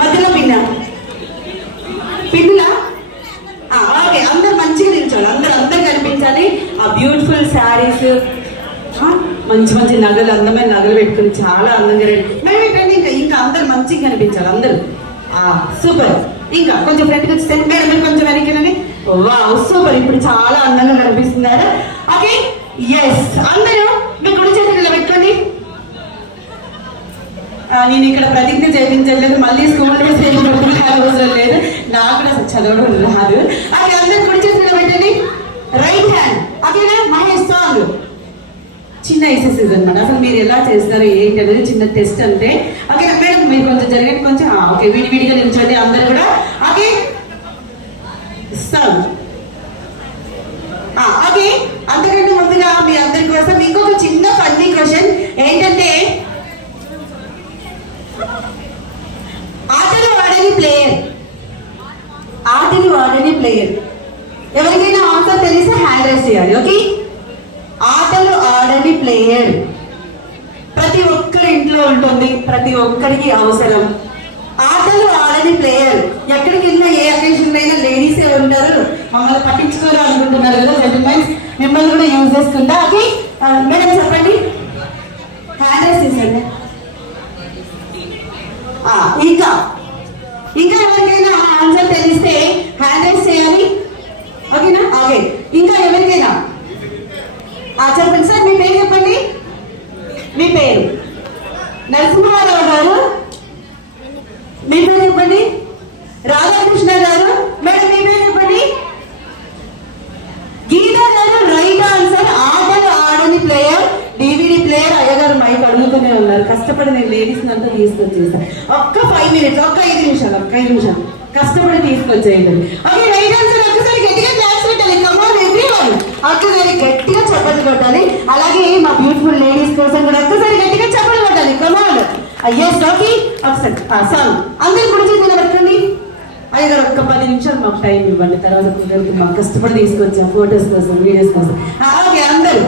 మధ్యలో పిన్నులా ఓకే, అందరు మంచిగా నిల్చోవాలి, అందరు కనిపించాలి. ఆ బ్యూటిఫుల్ శారీస్, మంచి మంచి నగలు, అందమైన నగలు పెట్టుకుని చాలా అందంగా రెడీ. ఇంకా అందరు మంచిగా కనిపించాలి అందరూ. సూపర్. ఇంకా కొంచెం ఫ్రంట్కి వచ్చి మేడం మీరు కొంచెం వెనక్కి. వావ్ సూపర్, ఇప్పుడు చాలా అందంగా కనిపిస్తున్నారు. ఓకే ఎస్, అందరూ మీ కుడి చేతులు పెట్టుకోండి. నేను ఇక్కడ ప్రతిజ్ఞ చేయించలేదు, మళ్ళీ స్కూల్ డేస్ అవసరం లేదు, నాకు కూడా అసలు చదవడం రాదు. అది అందరు కుడి చేతులు పెట్టండి. రైట్ హ్యాండ్ ఓకేనా. మహేష్ సాంగ్ చిన్న ఎక్సర్సైజ్ అనమాట. అసలు మీరు ఎలా చేస్తారు ఏంటి అనేది చిన్న టెస్ట్ అంతే. ఓకే మేడం మీరు కొంచెం జరగండి కొంచెం. ఓకే విడివిడిగా నిల్చోండి అందరు కూడా. Okay song okay. అంతకంటే ముందుగా మీ అందరి కోసం ఇంకొక చిన్న ఫన్నీ క్వశ్చన్ ఏంటంటే, ఆటలు ఆడని ప్లేయర్ ఎవరికైనా ఆన్సర్ తెలిస్తే హ్యాండ్ రైజ్ చేయాలి. ఓకే, ఆటలు ఆడని ప్లేయర్ ప్రతి ఒక్కరి ఇంట్లో ఉంటుంది, ప్రతి ఒక్కరికి అవసరం. ఆటలు ఆడని ప్లేయర్ ఎక్కడికి వెళ్ళినా ఏ అకేషన్ అయినా లేడీసే ఉంటారు, మమ్మల్ని పట్టించుకోరు అనుకుంటున్నారు కదా జెంటిల్మెన్స్, మిమ్మల్ని కూడా యూజ్ చేసుకుంటా. ఓకే మేడం చెప్పండి, హ్యాండ్ రైజ్ చేసేయండి. ఇంకా ఎవరికైనా ఆన్సర్ తెలిస్తే హ్యాండ్ రైజ్ చేయాలి. ఓకేనా. ఓకే ఇంకా ఎవరికైనా చెప్పండి సార్, మీ పేరు చెప్పండి. మీ పేరు నరసింహారావు గారు, మీ పేరు చెప్పండి. రాధాకృష్ణ గారు, మేడం మీ పేరు చెప్పండి. గీతా గారు రైట్ ఆన్సర్. ఆటలు ఆడని ప్లేయర్, డివిడి ప్లేయర్. అయ్యగారు మైక్ అడుగుతూనే ఉన్నారు, కష్టపడి నేను లేడీస్ అంతా తీసుకొచ్చేస్తాను. ఒక్క 5 minutes, ఒక్క 5 నిమిషాలు కష్టపడి తీసుకొచ్చేయండి. Okay right answer. ఒక్కసారి గట్టిగా క్లాస్ పెట్టాలి. కమాన్ ఎవ్రీవన్, ఒక్కసారి గట్టిగా చప్పట్లు కొట్టాలి. అలాగే మా బ్యూటిఫుల్ లేడీస్ కోసం కూడా ఒక్కసారి గట్టిగా చప్పట్లు కొట్టాలి. Come on yes. ఓకే ఒకసారి సాంగ్ అందరు కూడా చేతులు పెట్టండి. అయ్యగారు ఒక్క 10 నిమిషాలు మాకు టైం ఇవ్వండి, తర్వాత కుదిరికి మాకు కష్టపడి తీసుకొచ్చాం ఫొటోస్ కోసం వీడియోస్ కోసం. ఓకే అందరూ